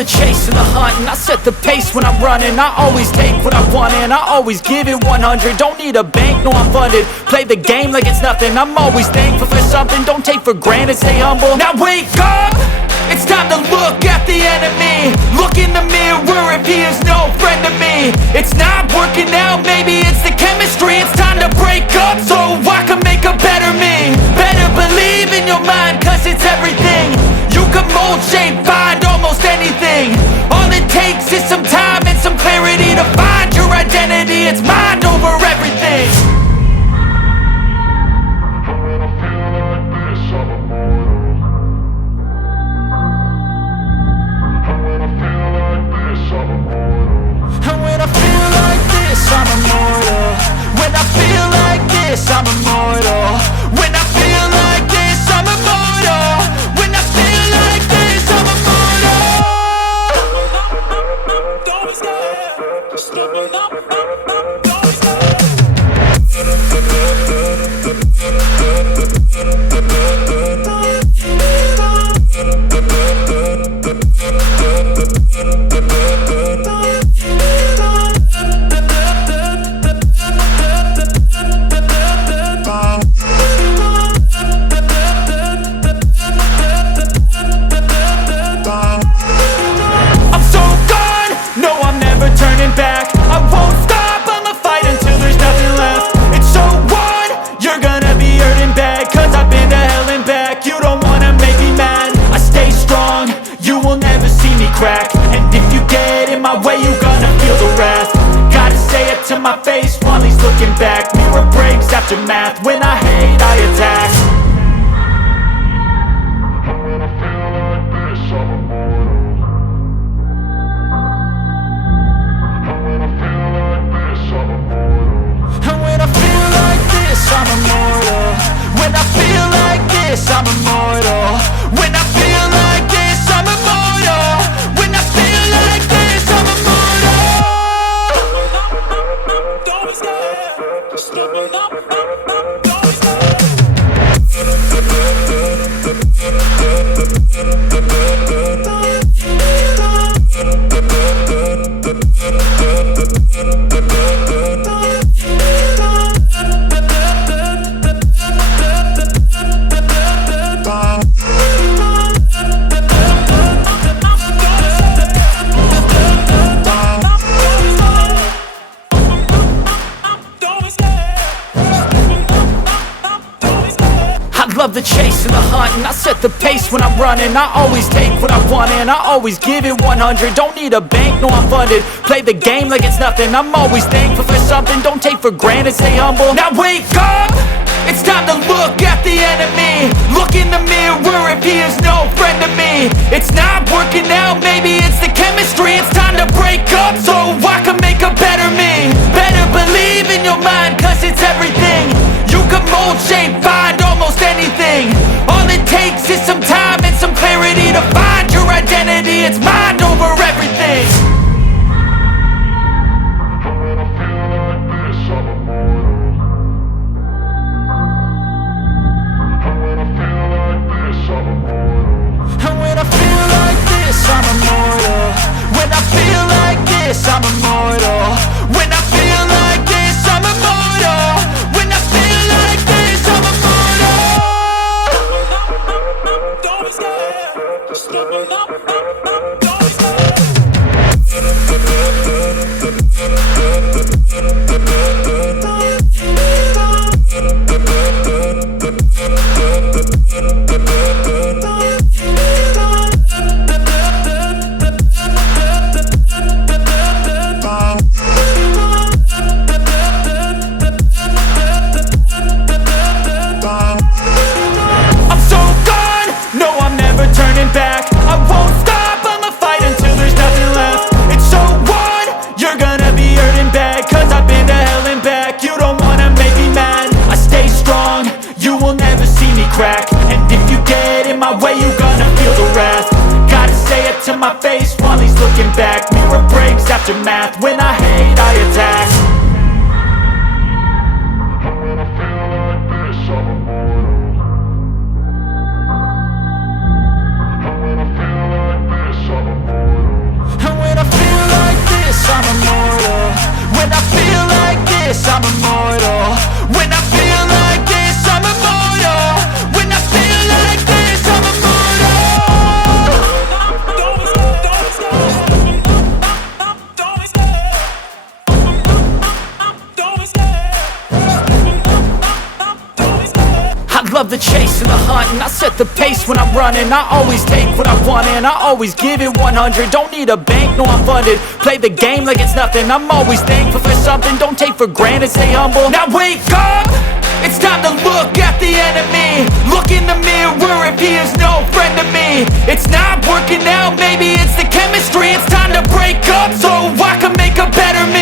the chase and the hunt, and I set the pace when I'm running. I always take what I want and I always give it 100. Don't need a bank, no I'm funded. Play the game like it's nothing. I'm always thankful for something. Don't take for granted, stay humble. Now wake up! It's time to look at the enemy. Look in the mirror if he is no friend to me. It's not working out, maybe it's the chemistry. It's time to break up so I can make a better me. Better believe in your mind, cause it's everything. You can mold, shape, find almost anything. All it takes is some time and some clarity to find your identity. It's mind over everything. I'm immortal. When I feel like this, I'm immortal. When I feel like this, I'm immortal. When I feel like this, I'm immortal. Don't stop, stepping up, don't back. I won't stop, I'ma fight until there's nothing left. It's so on, you're gonna be hurting bad, cause I've been to hell and back. You don't wanna make me mad, I stay strong, you will never see me crack. And if you get in my way, you're gonna feel the wrath. Gotta say it to my face while he's looking back. Mirror breaks after math, when I hate I attack. I'm immortal. When I feel like this, I'm immortal. When I feel like this, I'm immortal. When I feel like this, I'm immortal. Don't stop, stepping up, don't stop. Love the chase and the hunt, and I set the pace when I'm running. I always take what I want and I always give it 100. Don't need a bank, no I'm funded. Play the game like it's nothing. I'm always thankful for something. Don't take for granted, stay humble. Now wake up! It's time to look at the enemy. Look in the mirror if he is no friend to me. It's not working out, maybe it's the chemistry. It's time to break up so I can make a better me. Better believe in your mind, cause it's everything. You can mold, shape, find almost anything. All it takes is some time and some clarity to find your identity. It's mind over everything. And when I feel like this, I'm immortal. When I feel like this, I'm immortal. When I feel like this, I'm immortal. When I feel like this, I'm immortal. Don't stop, stepping up, don't chase and the hunt, and I set the pace when I'm running. I always take what I want and I always give it 100. Don't need a bank, no I'm funded. Play the game like it's nothing. I'm always thankful for something. Don't take for granted, stay humble. Now wake up, it's time to look at the enemy. Look in the mirror if he is no friend to me. It's not working out, maybe it's the chemistry. It's time to break up so I can make a better me.